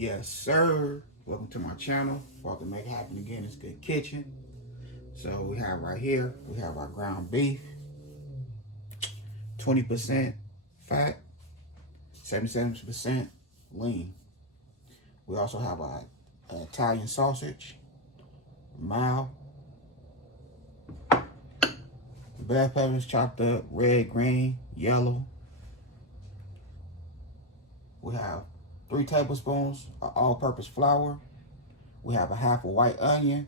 Yes, sir. Welcome to my channel. About to make it happen again. It's Good Kitchen. So we have right here, we have our ground beef, 20% fat, 77% lean. We also have our Italian sausage, mild, bell peppers chopped up, red, green, yellow. We have 3 tablespoons of all-purpose flour. We have a half a white onion,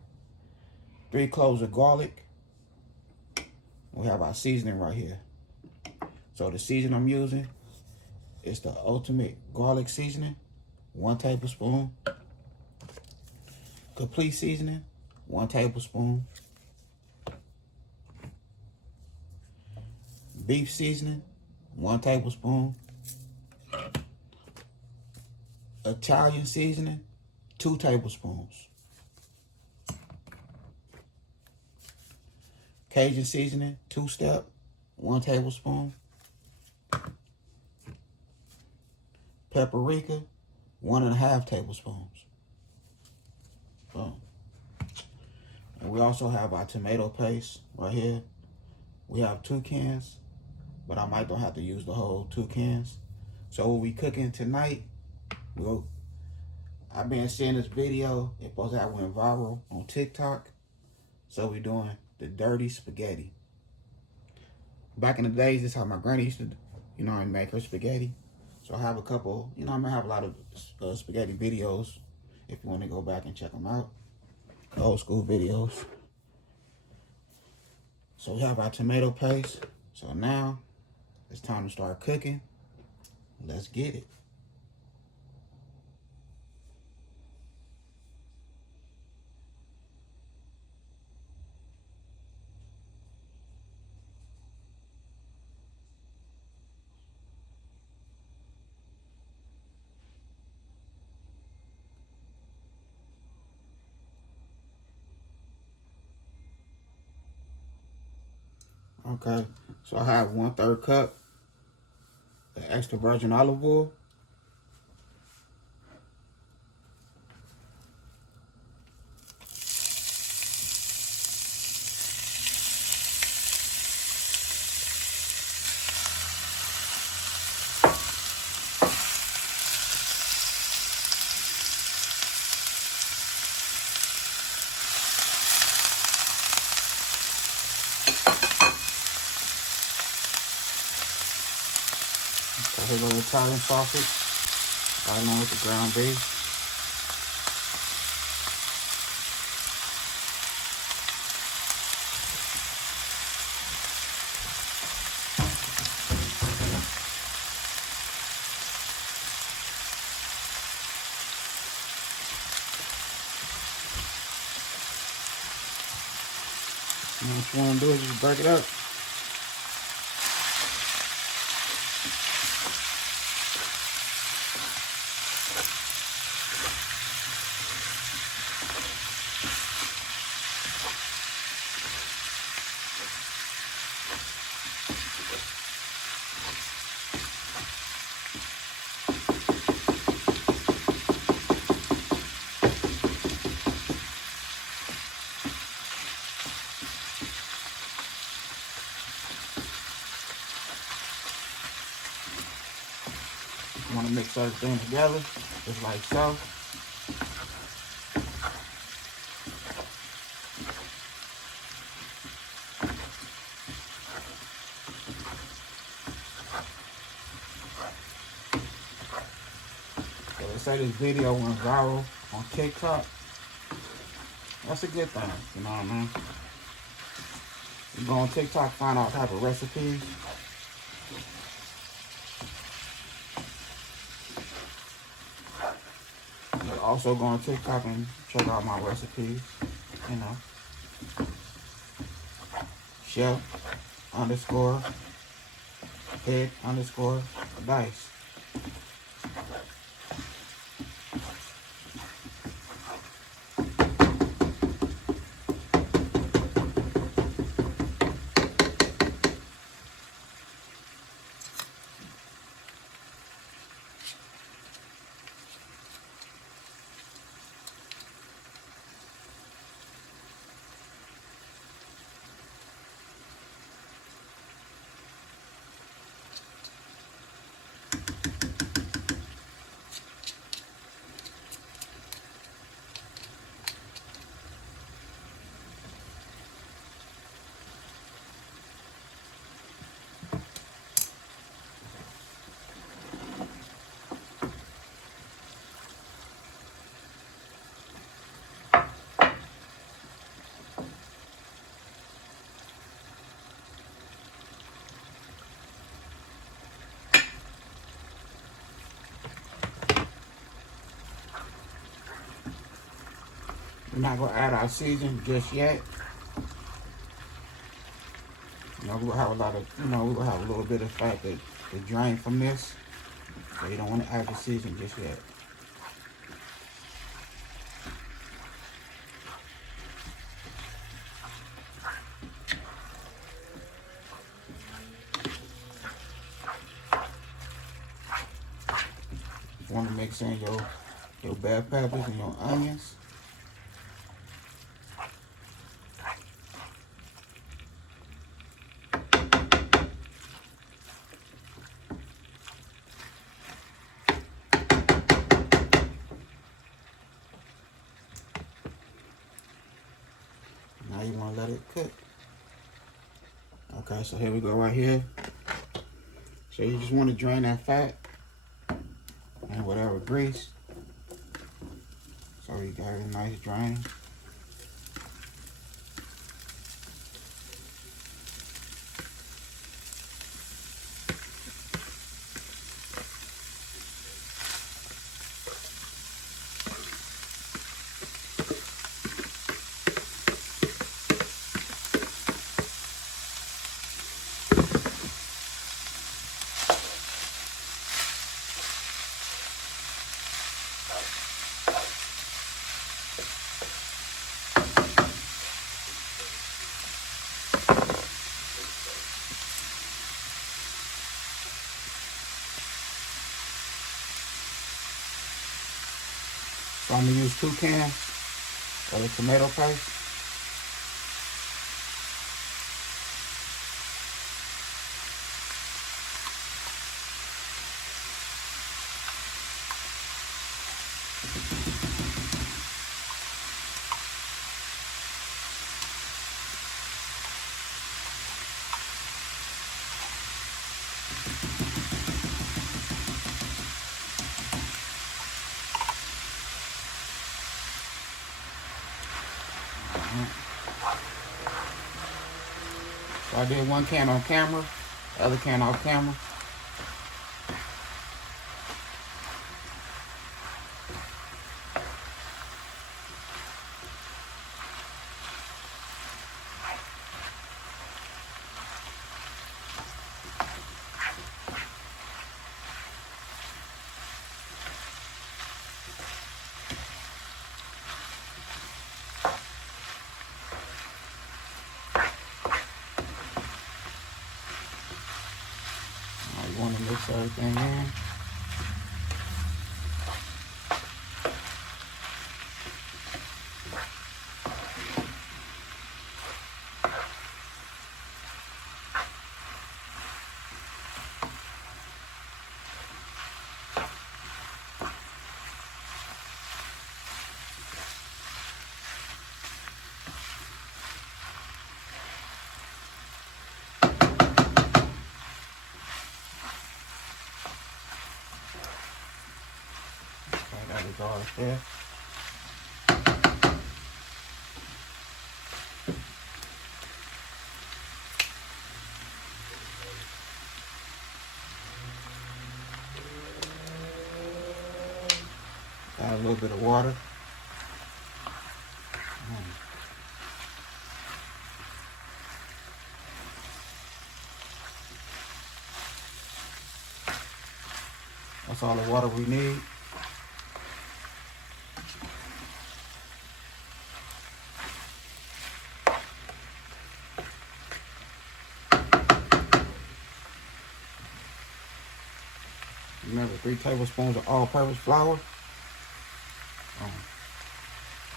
3 cloves of garlic. We have our seasoning right here. So the seasoning I'm using is the ultimate garlic seasoning, 1 tablespoon. Complete seasoning, 1 tablespoon. Beef seasoning, 1 tablespoon. Italian seasoning, 2 tablespoons. Cajun seasoning, 2-step, 1 tablespoon. Paprika, 1.5 tablespoons. Boom. And we also have our tomato paste right here. We have 2 cans, but I might don't have to use the whole 2 cans. So what we cooking tonight, I've been seeing this video. It supposed to have went viral on TikTok. So we doing the dirty spaghetti. Back in the days, this is how my granny used to, make her spaghetti. So I have a couple, I'm gonna have a lot of spaghetti videos if you want to go back and check them out. Old school videos. So we have our tomato paste. So now it's time to start cooking. Let's get it. Okay, so I have 1/3 cup of extra virgin olive oil. So here goes the Italian sausage, right along with the ground beef. And what you want to do is just break it up. You want to mix everything together, just like so. So they say this video went viral on TikTok. That's a good thing, you know what I mean? You go on TikTok, find all type of recipes. You also go on TikTok and check out my recipes, Chef _ head _ dice. We're not gonna add our seasoning just yet. You know, we'll have a lot of, we'll have a little bit of fat that drain from this. So you don't want to add the seasoning just yet. You want to mix in your bell peppers and your onions. Now you want to let it cook. Okay, so here we go right here. So you just want to drain that fat and whatever grease. So you got a nice drain. So I'm gonna use 2 cans of the tomato paste. So I did 1 can on camera, the other can off camera. You want to mix everything in. That is all there. Add a little bit of water. That's all the water we need. Remember, 3 tablespoons of all-purpose flour.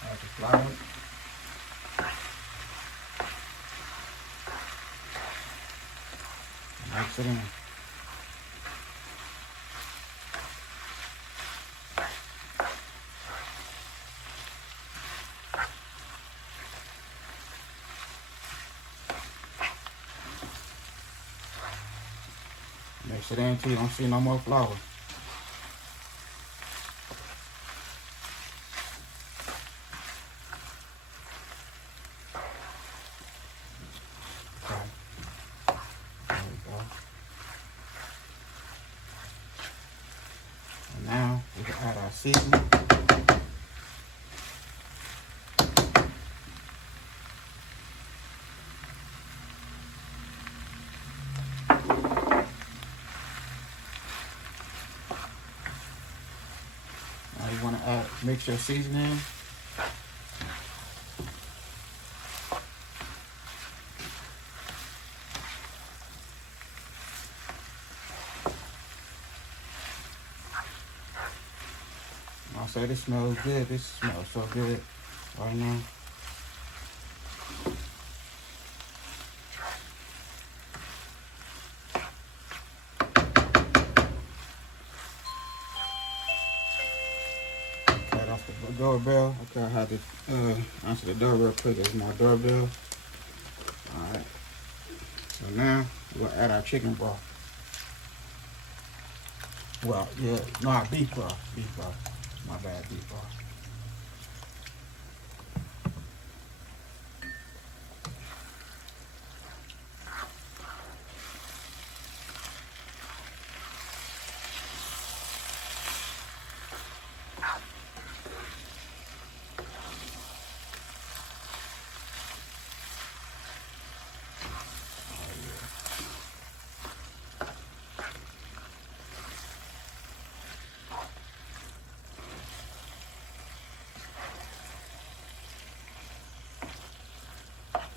Add the flour. Mix it in. Mix it in until you don't see no more flour. Okay. There we go. And now we can add our seasoning. you want to mix your seasoning. I say this smells good. This smells so good right now. Cut off the doorbell. Okay, I had to answer the door real quick. It's my doorbell. Alright. So now we'll add our chicken broth. Well, yeah, no, beef broth. Beef broth. My bad, beef broth.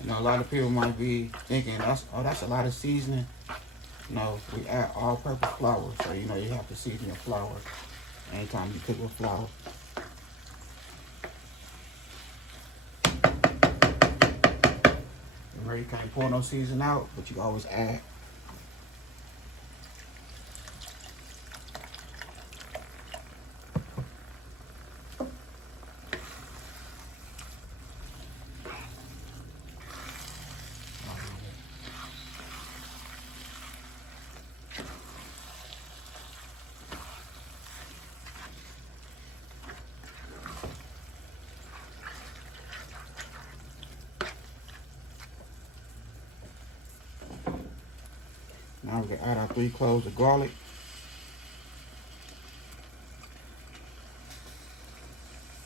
You know, a lot of people might be thinking, that's a lot of seasoning. No, we add all-purpose flour, so you know you have to season your flour anytime you cook with flour. Remember, you can't pour no season out, but you can always add. Now we can add our 3 cloves of garlic.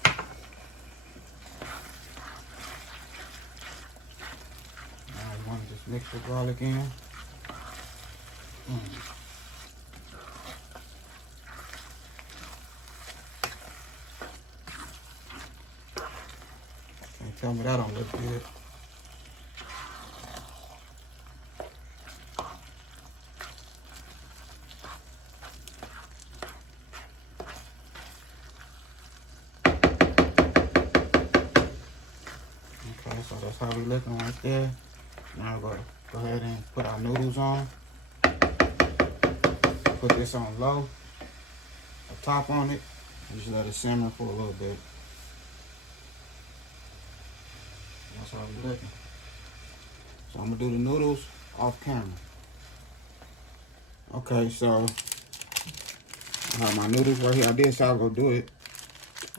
Now you want to just mix the garlic in. Can't tell me that don't look good. Okay, so that's how we looking right there. Now we're going to go ahead and put our noodles on. Put this on low, a top on it, and just let it simmer for a little bit. That's how we looking. So I'm going to do the noodles off camera. Okay, so I have my noodles right here. I did say I'll go do it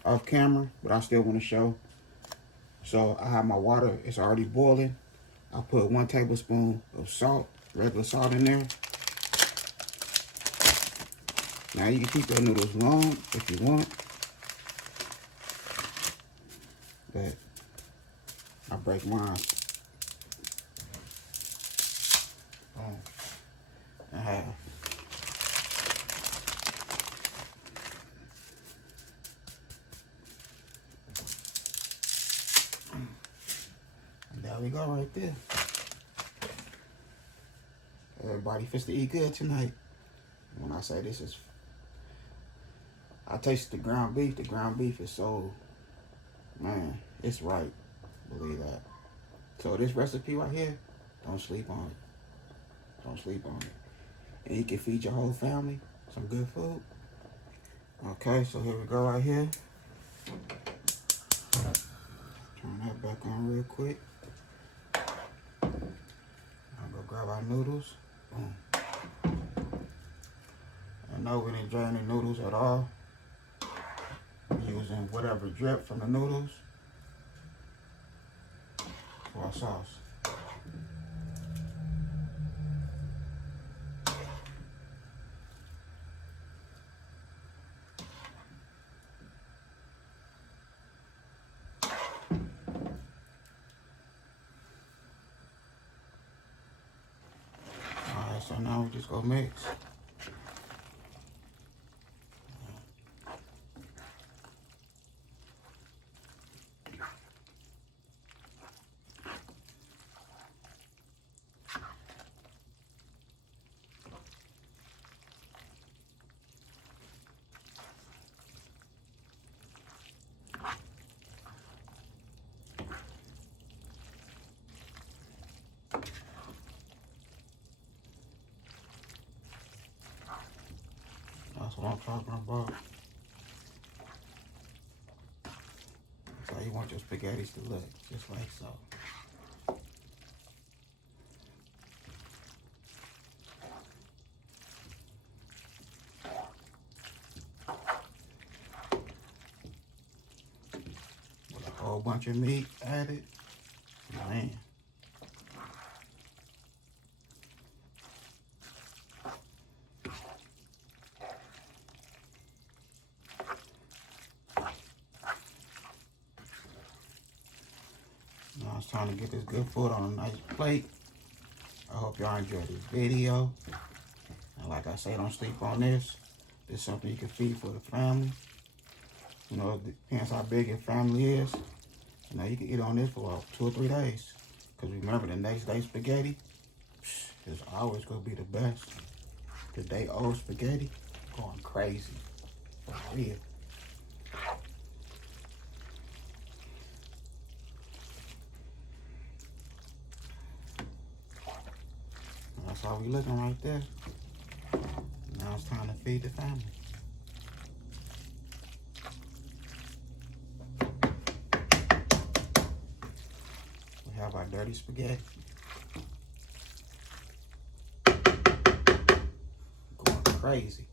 off camera, but I still want to show. So I have my water, it's already boiling. I put 1 tablespoon of salt, regular salt in there. Now you can keep your noodles long if you want, but I break mine. In half. And there we go right there. Everybody fits to eat good tonight. When I say this is, I taste the ground beef. The ground beef is so, man, it's right. Believe that. So this recipe right here, don't sleep on it. Don't sleep on it. And you can feed your whole family some good food. Okay, so here we go right here. Turn that back on real quick. I'll go grab our noodles. Boom. And no, we didn't drain the noodles at all. I'm using whatever drip from the noodles for our sauce. Alright, so now we just go mix. I'm talking about. That's how you want your spaghettis to look, just like so. With a whole bunch of meat added, man. Now it's time to get this good food on a nice plate. I hope y'all enjoyed this video. And like I say, don't sleep on this. This is something you can feed for the family. You know, it depends how big your family is. You know, you can eat on this for about 2 or 3 days. Because remember, the next day spaghetti is always going to be the best. The day old spaghetti, going crazy. For real. That's how we looking right there. Now it's time to feed the family. We have our dirty spaghetti. Going crazy.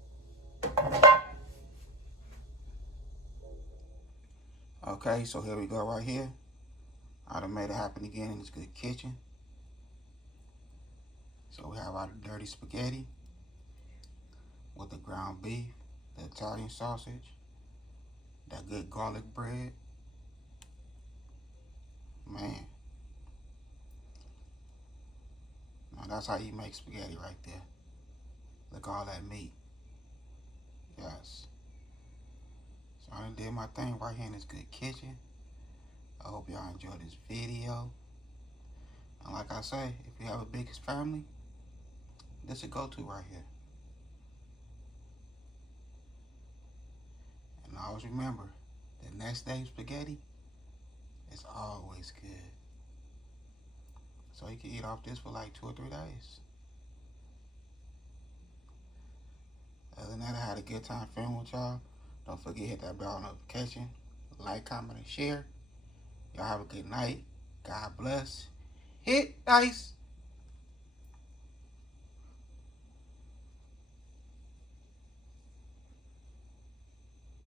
Okay, so here we go right here. I done made it happen again in this good kitchen. So we have our dirty spaghetti with the ground beef, the Italian sausage, that good garlic bread. Man. Now that's how you make spaghetti right there. Look at all that meat. Yes. So I done did my thing right here in this good kitchen. I hope y'all enjoyed this video. And like I say, if you have a biggest family, this is a go-to right here. And always remember, the next day spaghetti is always good. So you can eat off this for like 2 or 3 days. Other than that, I had a good time filming with y'all. Don't forget to hit that bell notification, like, comment, and share. Y'all have a good night. God bless. Hit dice.